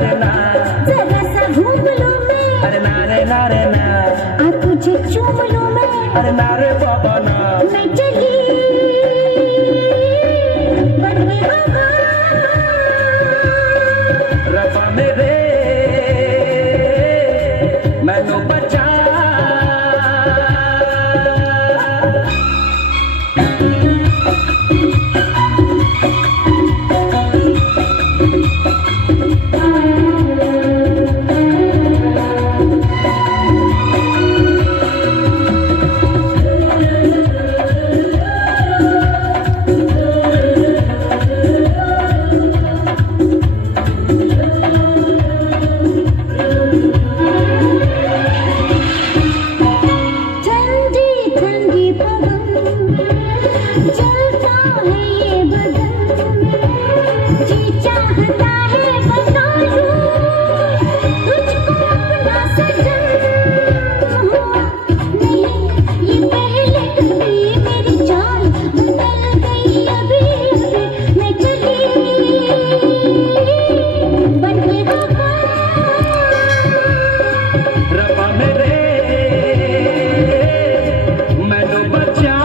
रे ना, जरा सा घूम लूं मैं, अरे ना रे ना रे ना, आ तुझे चूम लूं मैं, अरे ना रे बाबा ना, मैं चली बन के हवा, रबा मेरे मैनू बचा। ठंडी ठंडी पवन जलता है ये बदन, जी चाहता है बना लूं तुझको अपना सजन। नहीं ये पहले कभी मेरी जान बदल गई अभी अभी, मैं चली बन के हवा, रबा मेरे मैनू बचा।